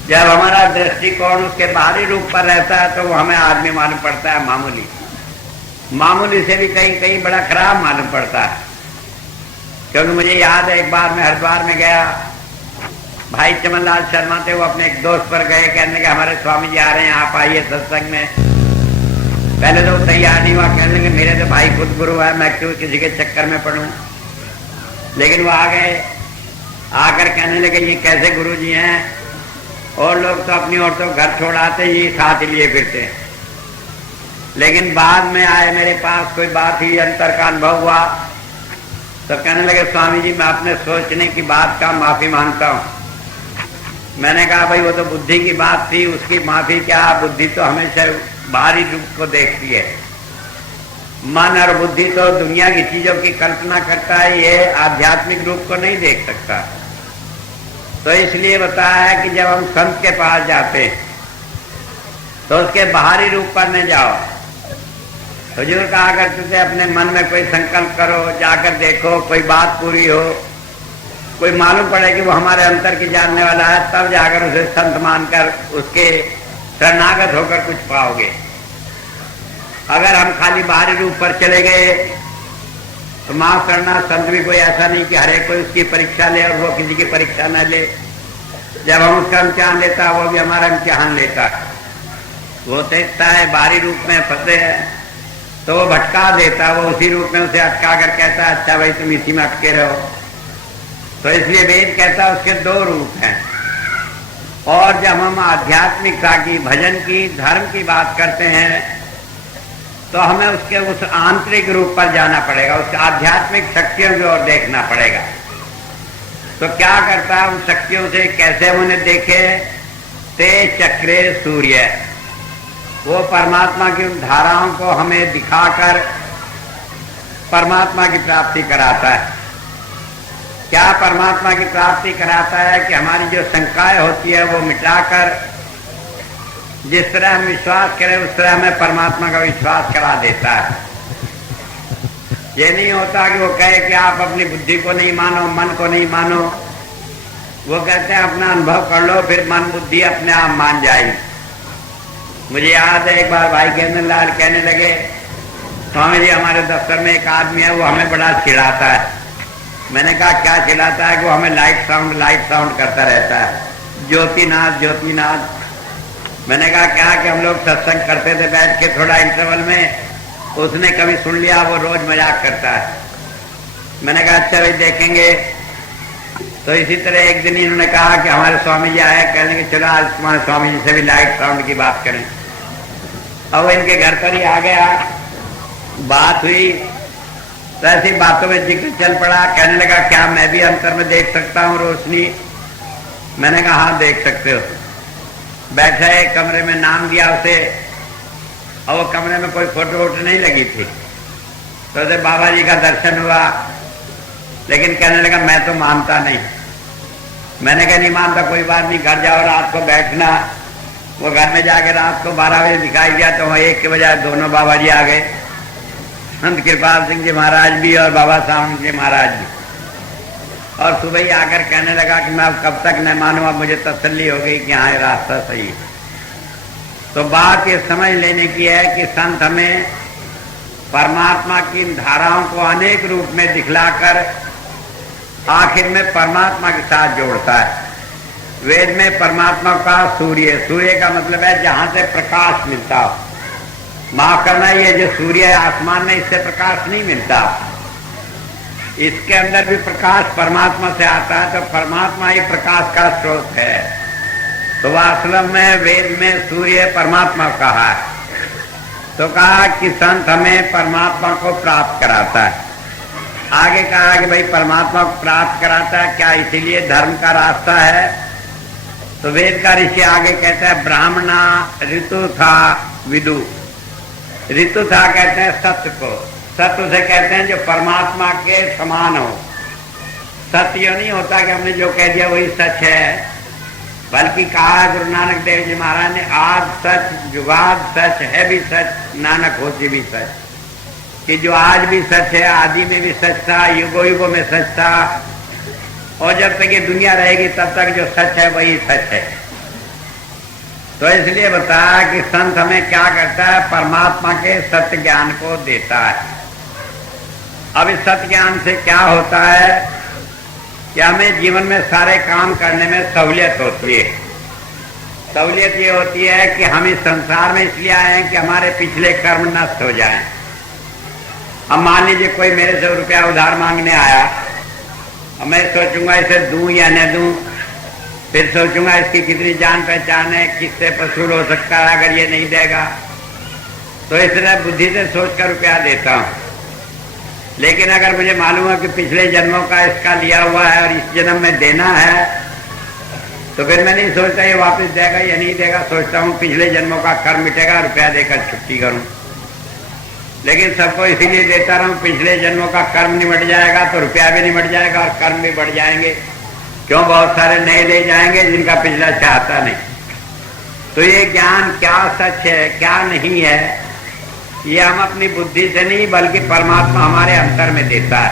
जब हमारा दृष्टिकोण उसके बाहरी रूप पर रहता है तो वो हमें आदमी मालूम पड़ता है, मामूली, मामूली से भी कहीं कहीं बड़ा खराब मालूम पड़ता है। क्योंकि मुझे याद है एक बार मैं हरिद्वार में गया, भाई चमनलाल शर्मा थे, वो अपने एक दोस्त पर गए, कहने के हमारे स्वामी जी आ रहे हैं, आप आइए सत्संग में। पहले तो तैयार नहीं हुआ, कहने लगे मेरे तो भाई खुद गुरु है, मैं क्यों किसी के चक्कर में पड़ूं। लेकिन वो आ गए, आकर कहने लगे ये कैसे गुरु जी हैं, और लोग तो अपनी औरतों घर छोड़ आते, ये साथ लिए फिरते। लेकिन बाद में आए मेरे पास, कोई बात ही अंतर का अनुभव हुआ, तो कहने लगे स्वामी जी मैं अपने सोचने की बात का माफी मांगता हूं। मैंने कहा भाई वो तो बुद्धि की बात थी, उसकी माफी क्या, बुद्धि तो हमेशा बाहरी रूप को देखती है, मन और बुद्धि तो दुनिया की चीजों की कल्पना करता है, ये आध्यात्मिक रूप को नहीं देख सकता। तो इसलिए बताया है कि जब हम संत के पास जाते तो उसके बाहरी रूप पर न जाओ। हुजूर कहा करते थे अपने मन में कोई संकल्प करो, जाकर देखो, कोई बात पूरी हो, कोई मालूम पड़े कि वो हमारे अंतर की जानने वाला है, तब जाकर उसे संत मानकर उसके शरणागत होकर कुछ पाओगे। अगर हम खाली बाहरी रूप पर चले गए तो माफ करना, संत भी कोई ऐसा नहीं कि हर एक कोई उसकी परीक्षा ले और वो किसी की परीक्षा न ले। जब हम उसका इम्तिहान लेता वो भी हमारा इम्तिहान लेता। वो देखता है बाहरी रूप में फंसे है तो वो भटका देता, वो उसी रूप में उसे अटका कर कहता है अच्छा भाई तुम इसी में अटके रहो। तो इसलिए वेद कहता है उसके दो रूप हैं। और जब हम आध्यात्मिकता की, भजन की, धर्म की बात करते हैं तो हमें उसके उस आंतरिक रूप पर जाना पड़ेगा, उस आध्यात्मिक शक्तियों की ओर देखना पड़ेगा। तो क्या करता है, उन शक्तियों से कैसे उन्हें देखे, ते चक्रे सूर्य, वो परमात्मा की उन धाराओं को हमें दिखाकर परमात्मा की प्राप्ति कराता है। क्या परमात्मा की प्राप्ति कराता है कि हमारी जो शंकाएं होती है वो मिटाकर जिस तरह हम विश्वास करें उस तरह हमें परमात्मा का विश्वास करा देता है। ये नहीं होता कि वो कहे कि आप अपनी बुद्धि को नहीं मानो, मन को नहीं मानो। वो कहते हैं अपना अनुभव कर लो, फिर मन बुद्धि अपने आप मान जाएगी। मुझे याद है एक बार भाई केंद्र लाल कहने लगे स्वामी जी हमारे दफ्तर में एक आदमी है, वो हमें बड़ा चिढ़ाता है। मैंने कहा क्या चिढ़ाता है? कि वो हमें लाइट साउंड करता रहता है, ज्योतिनाथ ज्योतिनाथ। मैंने कहा क्या कि हम लोग सत्संग करते थे बैठ के थोड़ा इंटरवल में, उसने कभी सुन लिया, वो रोज मजाक करता है। मैंने कहा अच्छा भाई देखेंगे। तो इसी तरह एक दिन इन्होंने कहा कि हमारे स्वामी जी आए, कहने के चलो आज तुम्हारे स्वामी जी से भी लाइट साउंड की बात करें। अब वो इनके घर पर ही आ गया, बात हुई तो ऐसी बातों में जिक्र चल पड़ा। कहने लगा क्या मैं भी अंतर में देख सकता हूँ रोशनी? मैंने कहा हाँ देख सकते हो। बैठा एक कमरे में, नाम दिया उसे, और वो कमरे में कोई फोटो वोटो नहीं लगी थी। तो उसे बाबा जी का दर्शन हुआ, लेकिन कहने लगा मैं तो मानता नहीं। मैंने कहा नहीं मानता कोई बात नहीं, घर जाओ रात को बैठना। वो घर में जाके रात को 12 बजे दिखाई दिया तो वहाँ 1 के बजाय दोनों बाबा जी आ गए, संत कृपाल सिंह जी महाराज भी और बाबा सावंत जी महाराज भी। और सुबह ही आकर कहने लगा कि मैं अब कब तक न मानूं, अब मुझे तसल्ली हो गई कि हाँ ये रास्ता सही है। तो बात ये समझ लेने की है कि संत हमें परमात्मा की धाराओं को अनेक रूप में दिखलाकर आखिर में परमात्मा के साथ जोड़ता है। वेद में परमात्मा का सूर्य, सूर्य का मतलब है जहां से प्रकाश मिलता हो। माफ करना, ये जो सूर्य है आसमान में, इससे प्रकाश नहीं मिलता, इसके अंदर भी प्रकाश परमात्मा से आता है। तो परमात्मा ही प्रकाश का स्रोत है। तो वास्तव में वेद में सूर्य परमात्मा कहा है। तो कहा कि संत हमें परमात्मा को प्राप्त कराता है। आगे कहा कि भाई परमात्मा को प्राप्त कराता है क्या, इसीलिए धर्म का रास्ता है। तो वेद का ऋषि आगे कहता है ब्राह्मणा ऋतु था विदु। ऋतु था कहते हैं सत्य को, सत्य उसे कहते हैं जो परमात्मा के समान हो। सत्य नहीं होता कि हमने जो कह दिया वही सच है। बल्कि कहा गुरु नानक देव जी महाराज ने, आज सच जुगाद सच है भी सच, नानक होती भी सच, कि जो आज भी सच है, आदि में भी सच था, युगो युगों में सच था, और जब तक ये दुनिया रहेगी तब तक जो सच है वही सच है। तो इसलिए बताया कि संत हमें क्या करता है, परमात्मा के सत्य ज्ञान को देता है। अब इस सत्य ज्ञान से क्या होता है कि हमें जीवन में सारे काम करने में सहूलियत होती है। सहूलियत ये होती है कि हम इस संसार में इसलिए आए हैं कि हमारे पिछले कर्म नष्ट हो जाएं। अब मान लीजिए कोई मेरे से रुपया उधार मांगने आया, अब मैं सोचूंगा इसे दूं या न दूं, फिर सोचूंगा इसकी कितनी जान पहचान है, किससे वसूल हो सकता है, अगर ये नहीं देगा तो इसलिए बुद्धि से सोचकर रुपया देता हूं। लेकिन अगर मुझे मालूम है कि पिछले जन्मों का इसका लिया हुआ है और इस जन्म में देना है, तो फिर मैं नहीं सोचता ये वापस देगा या नहीं देगा, सोचता हूँ पिछले जन्मों का कर्म मिटेगा, रुपया देकर छुट्टी करूं। लेकिन सबको इसीलिए देता रहूं, पिछले जन्मों का कर्म निमट जाएगा तो रुपया भी निमट जाएगा और कर्म भी बढ़ जाएंगे। क्यों, बहुत सारे नए ले जाएंगे जिनका पिछला चाहता नहीं। तो ये ज्ञान क्या सच है क्या नहीं है, ये हम अपनी बुद्धि से नहीं बल्कि परमात्मा हमारे अंतर में देता है।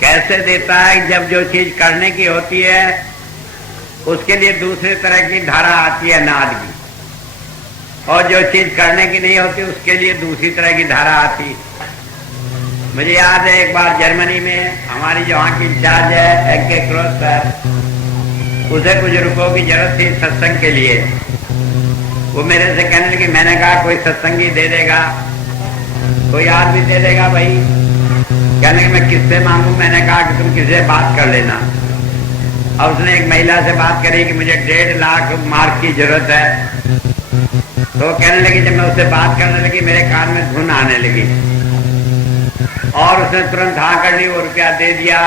कैसे देता है, जब जो चीज करने की होती है उसके लिए दूसरे तरह की धारा आती है नाद की, और जो चीज करने की नहीं होती उसके लिए दूसरी तरह की धारा आती। मुझे याद है एक बार जर्मनी में हमारी जो वहाँ की इंचार्ज है एके क्रोस सर, उसे कुछ रुपयों की जरूरत थी सत्संग के लिए। वो मेरे से कहने लगी, मैंने कहा कोई सत्संगी दे देगा, कोई आदमी दे देगा भाई। कहने लगी मैं किससे मांगू, मैंने कहा कि तुम किसी से बात कर लेना। और उसने एक महिला से बात करी कि मुझे 1.5 लाख मार्क की जरूरत है। तो कहने लगी, जब मैं उससे बात करने लगी मेरे कान में धुन आने लगी, और उसने तुरंत हाँ कर ली, वो रुपया दे दिया।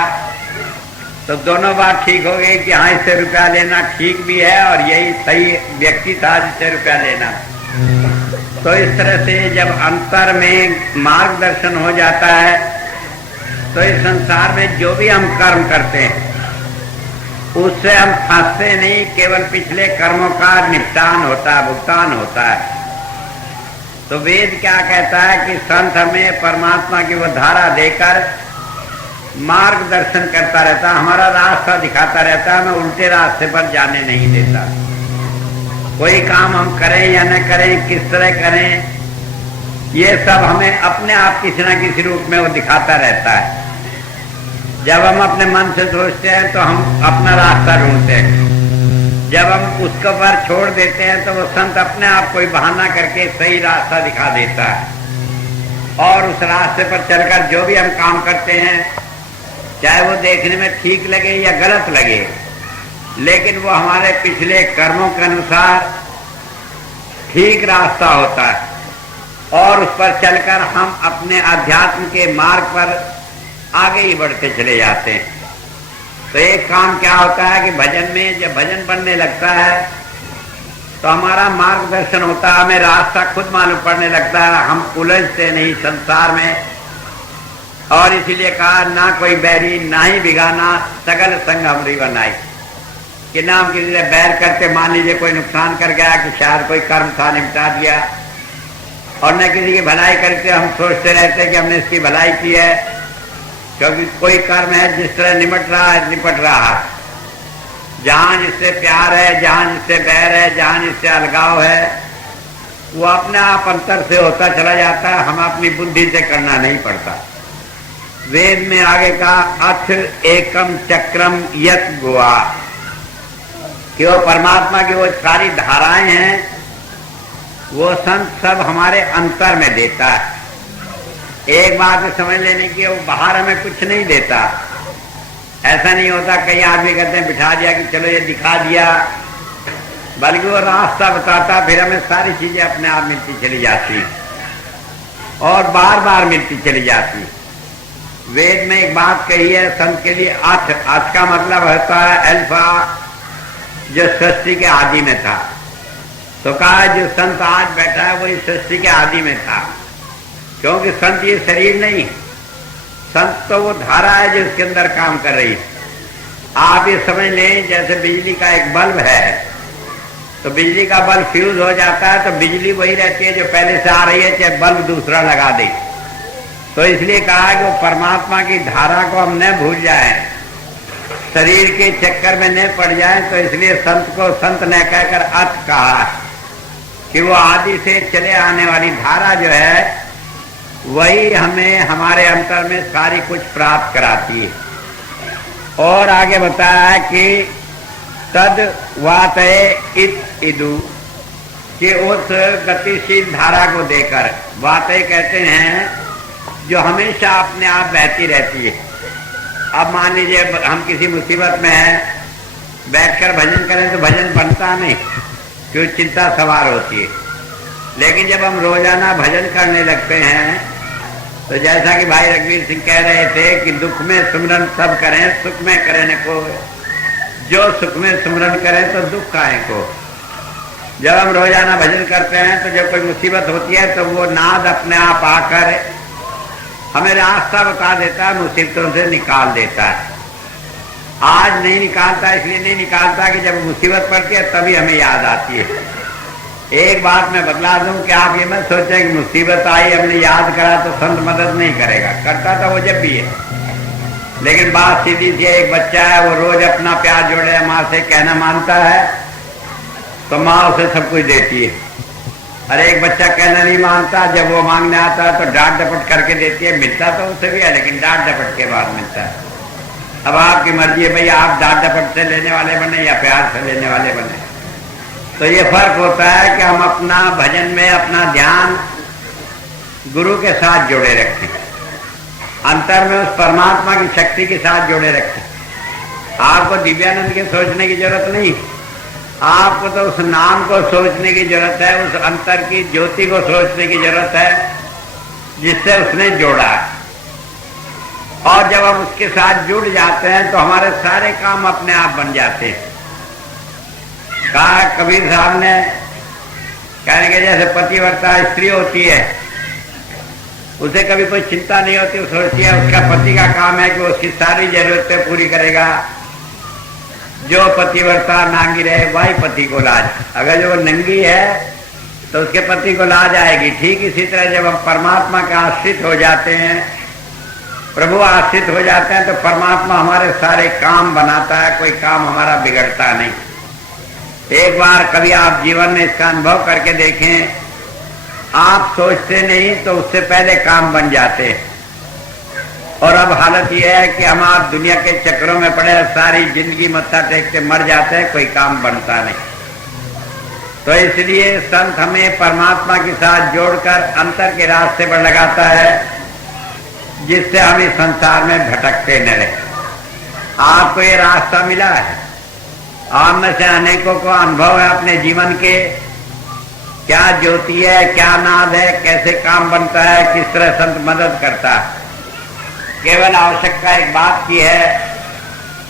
तो दोनों बात ठीक हो गई कि हाँ इससे रुपया लेना ठीक भी है और यही सही व्यक्ति था जिससे रुपया लेना। तो इस तरह से जब अंतर में मार्गदर्शन हो जाता है तो इस संसार में जो भी हम कर्म करते हैं उससे हम फंसते नहीं, केवल पिछले कर्मों का निपटान होता है, भुगतान होता है। तो वेद क्या कहता है कि संत हमें परमात्मा की वो धारा देकर मार्गदर्शन करता रहता, हमारा रास्ता दिखाता रहता, हमें उल्टे रास्ते पर जाने नहीं देता। कोई काम हम करें या न करें, किस तरह करें, ये सब हमें अपने आप किसी न किसी रूप में वो दिखाता रहता है। जब हम अपने मन से सोचते हैं तो हम अपना रास्ता ढूंढते हैं, जब हम उसको पर छोड़ देते हैं तो वो संत अपने आप कोई बहाना करके सही रास्ता दिखा देता है। और उस रास्ते पर चलकर जो भी हम काम करते हैं, चाहे वो देखने में ठीक लगे या गलत लगे, लेकिन वो हमारे पिछले कर्मों के अनुसार ठीक रास्ता होता है और उस पर चलकर हम अपने अध्यात्म के मार्ग पर आगे ही बढ़ते चले जाते हैं। तो एक काम क्या होता है कि भजन में जब भजन बनने लगता है तो हमारा मार्गदर्शन होता है, हमें रास्ता खुद मालूम पड़ने लगता है, हम उलझते नहीं संसार में। और इसीलिए कहा ना कोई बैरी ना ही बिगाना, सगल संग हमरी बनाई, कि ना हम किसी से बैर करते, मान लीजिए कोई नुकसान कर गया कि शायद कोई कर्म था निपटा दिया, और न किसी की भलाई करके हम सोचते रहते कि हमने इसकी भलाई की है, क्योंकि कोई कर्म है जिस तरह निपट रहा है निपट रहा है। जहां जिससे प्यार है, जहां जिससे बैर है, जहां जिससे अलगाव है, वो अपने आप अंतर से होता चला जाता है, हम अपनी बुद्धि से करना नहीं पड़ता। वेद में आगे का अथ एकम चक्रम यत गुआ, कि वो परमात्मा की वो सारी धाराएं हैं वो संत सब हमारे अंतर में देता है। एक बात समझ लेने की, वो बाहर हमें कुछ नहीं देता। ऐसा नहीं होता, कई आदमी कहते हैं बिठा दिया कि चलो ये दिखा दिया, बल्कि वो रास्ता बताता, फिर हमें सारी चीजें अपने आप मिलती चली जाती और बार बार मिलती चली जाती। वेद में एक बात कही है संत के लिए, अथ, अथ का मतलब होता है अल्फा, जो सृष्टि के आदि में था। तो कहा जो संत आज बैठा है वही सृष्टि के आदि में था, क्योंकि संत ये शरीर नहीं, संत तो वो धारा है जो उसके अंदर काम कर रही है। आप ये समझ लें जैसे बिजली का एक बल्ब है, तो बिजली का बल्ब फ्यूज हो जाता है तो बिजली वही रहती है जो पहले से आ रही है, चाहे बल्ब दूसरा लगा दे। तो इसलिए कहा कि वो परमात्मा की धारा को हम न भूल जाएं, शरीर के चक्कर में न पड़ जाएं। तो इसलिए संत को संत न कहकर अत कहा है कि वो आदि से चले आने वाली धारा जो है वही हमें हमारे अंतर में सारी कुछ प्राप्त कराती है। और आगे बताया कि तद वातये इत इदु, कि उस गतिशील धारा को देकर, वातये कहते हैं जो हमेशा अपने आप बहती रहती है। अब मान लीजिए हम किसी मुसीबत में हैं, बैठकर भजन करें तो भजन बनता नहीं, क्योंकि चिंता सवार होती है। लेकिन जब हम रोजाना भजन करने लगते हैं तो जैसा कि भाई रघुवीर सिंह कह रहे थे कि दुख में सुमरन सब करें, सुख में करें को, जो सुख में सुमरन करें तो दुख काहे को। जब हम रोजाना भजन करते हैं तो जब कोई मुसीबत होती है तो वो नाद अपने आप आकर हमें रास्ता बता देता है, मुसीबतों से निकाल देता है। आज नहीं निकालता, इसलिए नहीं निकालता कि जब मुसीबत पड़ती है तभी हमें याद आती है। एक बात मैं बतला दूं कि आप ये मत सोचें कि मुसीबत आई हमने याद करा तो संत मदद नहीं करेगा, करता था वो जब भी है। लेकिन बात सीधी सी, एक बच्चा है वो रोज अपना प्यार जोड़े माँ से कहना मानता है तो माँ उसे सब कुछ देती है। अरे एक बच्चा कहना नहीं मानता, जब वो मांगने आता है तो डांट डपट करके देती है। मिलता तो उसे भी है लेकिन डांट डपट के बाद मिलता है। अब आपकी मर्जी है भाई, आप डांट डपट से लेने वाले बने या प्यार से लेने वाले बने। तो ये फर्क होता है कि हम अपना भजन में अपना ध्यान गुरु के साथ जोड़े रखें, अंतर में उस परमात्मा की शक्ति के साथ जोड़े रखें। आपको दिव्यानंद के सोचने की जरूरत नहीं, आपको तो उस नाम को सोचने की जरूरत है, उस अंतर की ज्योति को सोचने की जरूरत है जिससे उसने जोड़ा है। और जब हम उसके साथ जुड़ जाते हैं तो हमारे सारे काम अपने आप बन जाते हैं। कहा कबीर साहब ने, कहने के जैसे पतिव्रता स्त्री होती है उसे कभी कोई चिंता नहीं होती, वो सोचती है उसका पति का काम है कि वो उसकी सारी जरूरतें पूरी करेगा। जो पतिव्रता नांगी रहे वही पति को लाज, अगर जो नंगी है तो उसके पति को लाज आएगी। ठीक इसी तरह जब हम परमात्मा के आश्रित हो जाते हैं, प्रभु आश्रित हो जाते हैं, तो परमात्मा हमारे सारे काम बनाता है, कोई काम हमारा बिगड़ता नहीं। एक बार कभी आप जीवन में इसका अनुभव करके देखें, आप सोचते नहीं तो उससे पहले काम बन जाते हैं। और अब हालत यह है कि हम आप दुनिया के चक्रों में पड़े सारी जिंदगी मत्था टेकते मर जाते हैं, कोई काम बनता नहीं। तो इसलिए संत हमें परमात्मा के साथ जोड़कर अंतर के रास्ते पर लगाता है, जिससे हम इस संसार में भटकते न रहे। आपको ये रास्ता मिला है, आप में से अनेकों को अनुभव है अपने जीवन के, क्या ज्योति है, क्या नाद है, कैसे काम बनता है, किस तरह संत मदद करता है। केवल आवश्यकता एक बात की है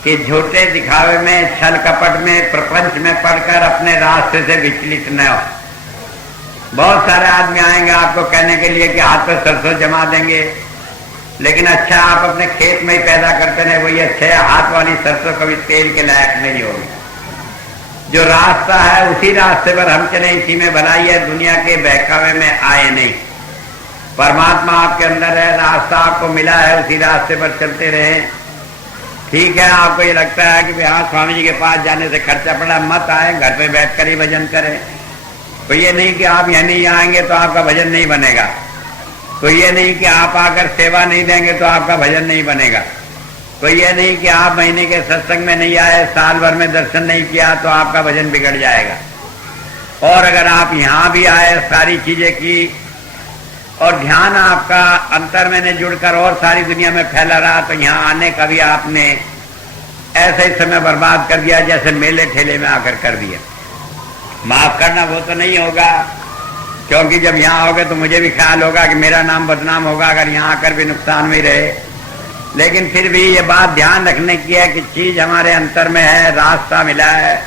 कि झूठे दिखावे में, छल कपट में, प्रपंच में पड़कर अपने रास्ते से विचलित न हो। बहुत सारे आदमी आएंगे आपको कहने के लिए कि हाथ पे सरसों जमा देंगे, लेकिन अच्छा आप अपने खेत में ही पैदा करते रहे, वही अच्छे हाथ वाली सरसों कभी तेल के लायक नहीं होगी। जो रास्ता है उसी रास्ते पर हम चले, इसी में भलाई है, दुनिया के बहकावे में आए नहीं। परमात्मा आपके अंदर है, रास्ता आपको मिला है, उसी रास्ते पर चलते रहे। ठीक है, आपको ये लगता है कि हाँ स्वामी जी के पास जाने से खर्चा पड़ा, मत आए, घर पे बैठकर ही भजन करें। तो ये नहीं कि आप यहाँ नहीं आएंगे तो आपका भजन नहीं बनेगा, तो ये नहीं कि आप आकर सेवा नहीं देंगे तो आपका भजन नहीं बनेगा, तो ये नहीं कि आप महीने के सत्संग में नहीं आए, साल भर में दर्शन नहीं किया तो आपका भजन बिगड़ जाएगा। और अगर आप यहाँ भी आए, सारी चीजें की और ध्यान आपका अंतर में जुड़कर और सारी दुनिया में फैला रहा, तो यहाँ आने का भी आपने ऐसे ही समय बर्बाद कर दिया जैसे मेले ठेले में आकर कर दिया। माफ करना वो तो नहीं होगा, क्योंकि जब यहाँ आओगे तो मुझे भी ख्याल होगा कि मेरा नाम बदनाम होगा अगर यहाँ आकर भी नुकसान में रहे। लेकिन फिर भी ये बात ध्यान रखने की है कि चीज हमारे अंतर में है, रास्ता मिला है,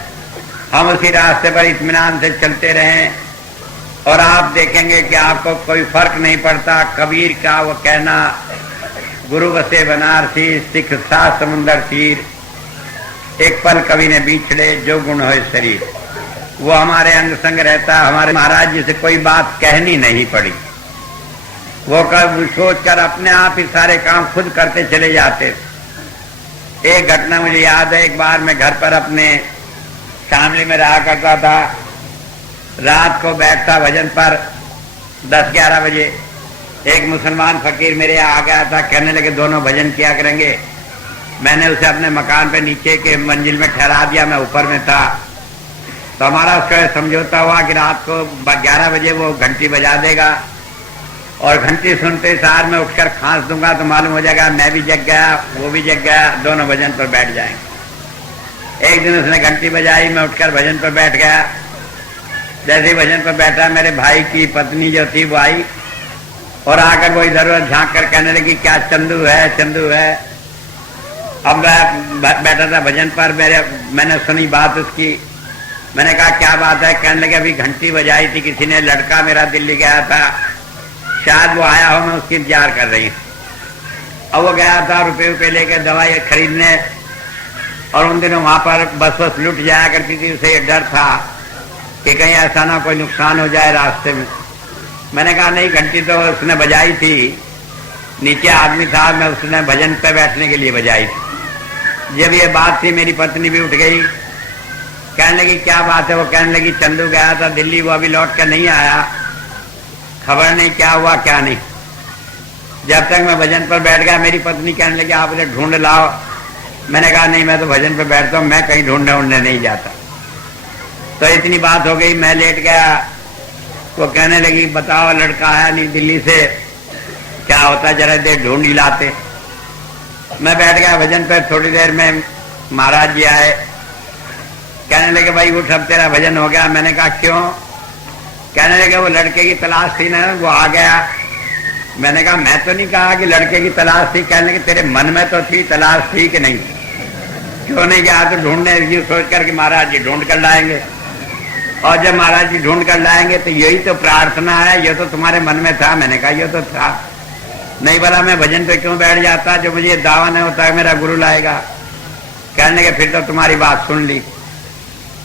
हम उसी रास्ते पर इत्मीनान से चलते रहें और आप देखेंगे कि आपको कोई फर्क नहीं पड़ता। कबीर का वो कहना, गुरु बसे बनारसी, सिख सा समुंदर तीर, एक पल कवि ने बिछड़े जो गुण हो शरीर, वो हमारे अंग संग रहता। हमारे महाराज जी से कोई बात कहनी नहीं पड़ी, वो कब सोचकर अपने आप ही सारे काम खुद करते चले जाते। एक घटना मुझे याद है, एक बार मैं घर पर अपने शामली में रहा करता था, रात को बैठता भजन पर 10-11 बजे। एक मुसलमान फकीर मेरे यहाँ आ गया था, कहने लगे दोनों भजन किया करेंगे। मैंने उसे अपने मकान पे नीचे के मंजिल में ठहरा दिया, मैं ऊपर में था। तो हमारा उसका समझौता हुआ कि रात को 11 बजे वो घंटी बजा देगा और घंटी सुनते सार मैं उठकर खांस दूंगा तो मालूम हो जाएगा मैं भी जग गया, वो भी जग गया, दोनों भजन पर बैठ जाएंगे। एक दिन उसने घंटी बजाई, मैं उठकर भजन पर बैठ गया। जैसे ही भजन पर बैठा, मेरे भाई की पत्नी जो थी वो आई और आकर वो इधर उधर झांक कर कहने लगी क्या चंदू है, चंदू है। अब मैं बैठा था भजन पर, मैंने सुनी बात उसकी। मैंने कहा क्या बात है? कहने लगे अभी घंटी बजाई थी किसी ने, लड़का मेरा दिल्ली गया था, शायद वो आया हो, मैं उसकी इंतजार कर रही हूँ। अब वो गया था रुपये लेकर दवाई खरीदने, और उन दिनों वहां पर बस लुट जाया करती थी, उसे ये डर था कि कहीं ऐसा ना कोई नुकसान हो जाए रास्ते में। मैंने कहा नहीं, घंटी तो उसने बजाई थी, नीचे आदमी था, मैं उसने भजन पे बैठने के लिए बजाई थी। जब ये बात थी मेरी पत्नी भी उठ गई, कहने लगी क्या बात है? वो कहने लगी चंदू गया था दिल्ली, वो अभी लौट कर नहीं आया, खबर नहीं क्या हुआ क्या नहीं। जब तक मैं भजन पर बैठ गया, मेरी पत्नी कहने लगी आप उसे ढूंढ लाओ। मैंने कहा नहीं, मैं तो भजन पर बैठता हूँ, मैं कहीं ढूंढने नहीं जाता। तो इतनी बात हो गई, मैं लेट गया। वो कहने लगी बताओ लड़का आया नहीं दिल्ली से, क्या होता, जरा देर ढूंढ ही लाते। मैं बैठ गया भजन पर, थोड़ी देर में महाराज जी आए, कहने लगे भाई उठ, अब तेरा भजन हो गया। मैंने कहा क्यों? कहने लगे वो लड़के की तलाश थी ना, वो आ गया। मैंने कहा मैं तो नहीं कहा कि लड़के की तलाश थी। कहने लगे तेरे मन में तो थी, तलाश थी कि नहीं? क्यों नहीं गया? तो ढूंढने, ये सोच कर कि महाराज जी ढूंढ कर लाएंगे, और जब महाराज जी ढूंढ कर लाएंगे तो यही तो प्रार्थना है, ये तो तुम्हारे मन में था। मैंने कहा ये तो था, नहीं बोला मैं भजन पे क्यों बैठ जाता, जो मुझे दावा नहीं होता है मेरा गुरु लाएगा। कहने लगे फिर तो तुम्हारी बात सुन ली।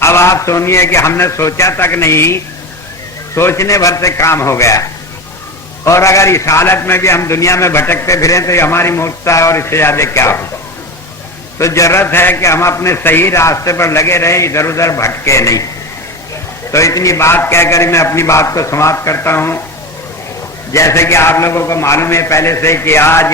अब आप सुनिए कि हमने सोचा तक नहीं, सोचने भर से काम हो गया। और अगर इस हालत में भी हम दुनिया में भटकते फिरें तो ये हमारी मूर्खता है, और इससे ज्यादा क्या हो। तो जरूरत है कि हम अपने सही रास्ते पर लगे रहे, इधर उधर भटके नहीं। तो इतनी बात कहकर मैं अपनी बात को समाप्त करता हूं। जैसे कि आप लोगों को मालूम है पहले से कि आज